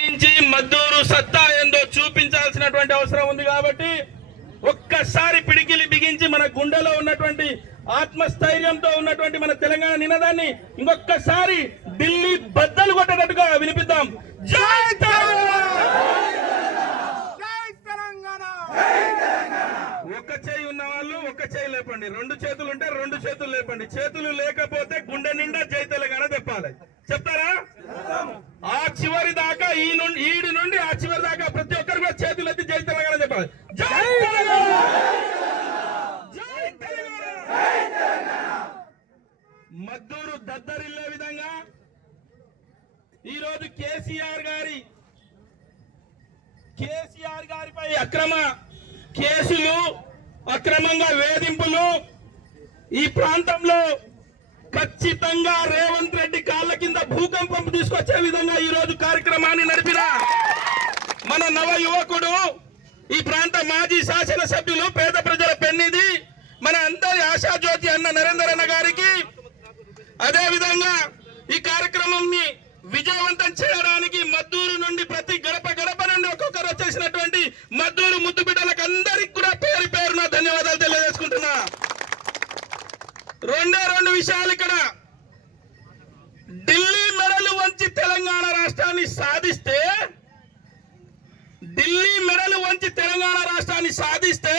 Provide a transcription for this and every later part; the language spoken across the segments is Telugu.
తగ్గించి మద్దూరు సత్తా ఏందో చూపించాల్సినటువంటి అవసరం ఉంది కాబట్టి ఒక్కసారి పిడికిలి బిగించి మన గుండెలో ఉన్నటువంటి ఆత్మస్థైర్యంతో ఉన్నటువంటి మన తెలంగాణ నినాదాన్ని ఇంకొకసారి ఢిల్లీ బద్దలు కొట్టేటట్టుగా వినిపిద్దాం. జై తెలంగాణ! ఒక చేయి ఉన్న వాళ్ళు ఒక చేయి లేపండి. రెండు చేతులు ఉంటే రెండు చేతులు లేపండి. చేతులు లేకపోతే గుండె నిండా జై తెలంగాణ తెప్పాలి. చెప్తారా? ఆ చివరి దాకా ఈ నుండి ఈడి నుండి ఆ చివరి దాకా ప్రతి ఒక్కరు కూడా చేతులు ఎత్తి జై తెలంగాణ చెప్పాలి. జై మద్దూరు దద్దరిల్లే విధంగా ఈ రోజు కేసీఆర్ గారి కేసీఆర్ గారిపై అక్రమ కేసులు అక్రమంగా వేధింపులు ఈ ప్రాంతంలో ఖచ్చితంగా రేవంత్ రెడ్డి కాళ్ళ కింద భూకంపం తీసుకొచ్చే విధంగా ఈ రోజు కార్యక్రమాన్ని నడిపిన మన నవ యువకుడు ఈ ప్రాంత మాజీ శాసనసభ్యులు పేద ప్రజల పెన్నిది మన అందరి ఆశాజ్యోతి అన్న నరేందర్ అన్న గారికి అదే విధంగా ఈ కార్యక్రమాన్ని విజయవంతం చేయడానికి మద్దూరు నుండి ప్రతి గడప గడప నుండి ఒక్కొక్కరు వచ్చేసినటువంటి మద్దూరు ముద్దు బిడ్డలకు అందరికి కూడా పేరు పేరున ధన్యవాదాలు తెలియజేసుకుంటున్నా రెండే రెండు విషయాలు ఇక్కడ ఢిల్లీ మెడలు వంచి తెలంగాణ రాష్ట్రాన్ని సాధిస్తే ఢిల్లీ మెడలు వంచి తెలంగాణ రాష్ట్రాన్ని సాధిస్తే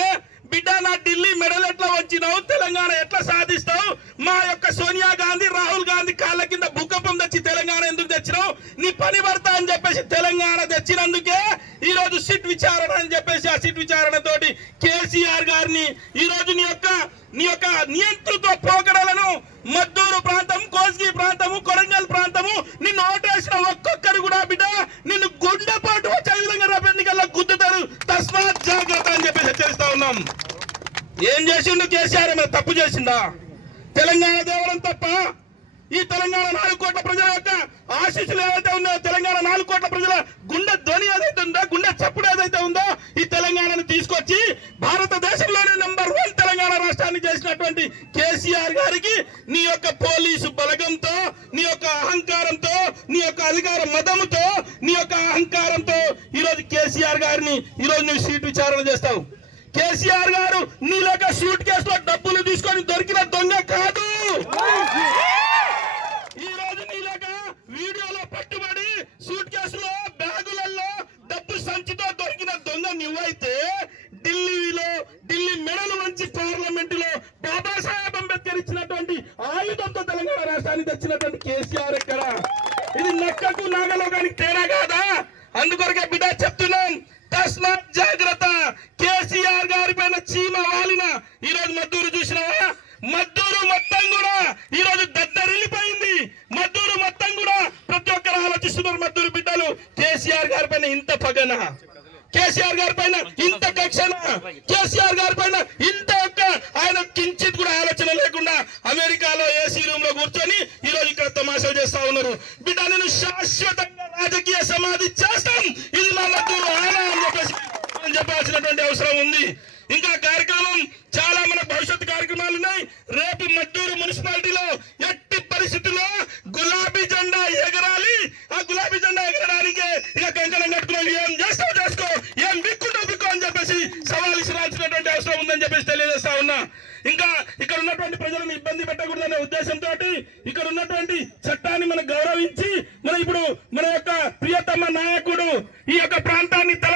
బిడ్డ నా ఢిల్లీ మెడల్ ఎట్లా వంచినావు? తెలంగాణ ఎట్లా సాధిస్తావు? మా యొక్క సోనియా గాంధీ రాహుల్ గాంధీ కాళ్ళ కింద భూకంపం తెచ్చి తెలంగాణ ఎందుకు తెచ్చినావు? నీ పని పడతా అని చెప్పేసి తెలంగాణ తెచ్చినందుకే ఈ రోజు సిట్ విచారణ అని చెప్పేసి ఆ సిట్ విచారణ తోటి కేసీఆర్ గారిని ఈ రోజు నీ యొక్క నీ యొక్క నియంతృత్వ పోకడలను మద్దూరు ప్రాంతం కోస్గి ప్రాంతము కొరంగల్ ప్రాంతము నిన్ను ఓటేసిన ఒక్కొక్కరు కూడా బిడ్డ నిన్ను గుండెపాటు వచ్చే విధంగా రేపు ఎన్నికల్లో గుద్దుతారు తస్మాత్ జాగ్రత్త అని చెప్పి హెచ్చరిస్తా ఉన్నాం. ఏం చేసిండు కేసీఆర్? ఏమైనా తప్పు చేసిందా తెలంగాణ దేవరం తప్ప ఈ తెలంగాణ నాలుగు కోట్ల ప్రజల యొక్క ఆశీస్సులు ఏవైతే ఉన్నాయో తెలంగాణ నాలుగు కోట్ల ప్రజల గుండె ధ్వని ఏదైతే ఉందో గుండె చప్పుడు ఏదైతే ఉందో ఈ తెలంగాణను తీసుకొచ్చి భారతదేశంలోనే నెంబర్ వన్ తెలంగాణ రాష్ట్రాన్ని చేసినటువంటి కేసీఆర్ గారికి నీ యొక్క పోలీసు బలగంతో నీ యొక్క అహంకారంతో నీ యొక్క అధికార మదముతో నీ యొక్క అహంకారంతో ఈ రోజు కేసీఆర్ గారిని ఈ రోజు నువ్వు సీట్ విచారణ చేస్తావు. కేసీఆర్ గారు నీలాగా సూట్ కేసులో డబ్బులు తీసుకొని దొరికిన దొంగ కాదు. ఈ రోజు నీలాగా వీడియోలో పట్టుబడి సూట్ కేసులో బ్యాగులలో డబ్బు సంచితో దొరికిన దొంగ నువ్వైతే ఢిల్లీలో ఢిల్లీ మెడలు వంచి పార్లమెంట్లో బాబాసాహెబ్ అంబేద్కర్ ఇచ్చినటువంటి ఆయుధంతో తెలంగాణ రాష్ట్రాన్ని తెచ్చినటువంటి కేసీఆర్ ఎక్కడ? ఇది నక్కకు నాగలోకానికి తేడా కాదా? అందుకొరకే బిడ్డ చెప్తున్నాం తస్మాత్ జాగ్రత్త. మద్దూరు చూసినావా? మద్దూరు మొత్తం కూడా ఈ రోజు దద్దరిల్లిపోయింది. మద్దూరు మొత్తం కూడా ప్రతి ఒక్కరు ఆలోచిస్తున్నారు మద్దూరు బిడ్డలు. కేసీఆర్ గారి పైన ఇంత పగన. కేసీఆర్ గారి పైన ఇంత కక్షణ కేసీఆర్ గారి పైన ఇంత ఒక్క ఆయన కించిత్ కూడా ఆలోచన లేకుండా అమెరికాలో ఏసీ రూమ్లో కూర్చొని ఈ రోజు ఇక్కడ తమాషాలు చేస్తా ఉన్నారు. బిడ్డ నేను శాశ్వతంగా రాజకీయ సమాధి చేస్తాం. ఇది మా మద్దూరు ఆయన అని చెప్పేసి చెప్పాల్సినటువంటి అవసరం ఉంది ఇంకా కార్యక్రమం చాలా మన భవిష్యత్ కార్యక్రమాలు ఉన్నాయి రేపు మద్దూరు మున్సిపాలిటీలో ఎట్టి పరిస్థితుల్లో గులాబీ జెండా ఎగరాలి. ఆ గులాబీ జెండా ఎగరడానికి ఇక కంకణం కట్టుకుని ఏం చేస్తావు? చేసుకో. ఏం బిక్కుంటావు బిక్కు అని చెప్పేసి సవాల్ ఇసిరాల్సినటువంటి అవసరం ఉందని చెప్పేసి తెలియజేస్తా ఉన్నా. ఇంకా ఇక్కడ ఉన్నటువంటి ప్రజలను ఇబ్బంది పెట్టకూడదనే ఉద్దేశంతో ఇక్కడ ఉన్నటువంటి చట్టాన్ని మనం గౌరవించి మన ఇప్పుడు మన యొక్క ప్రియతమ నాయకుడు ఈ యొక్క ప్రాంతాన్ని తల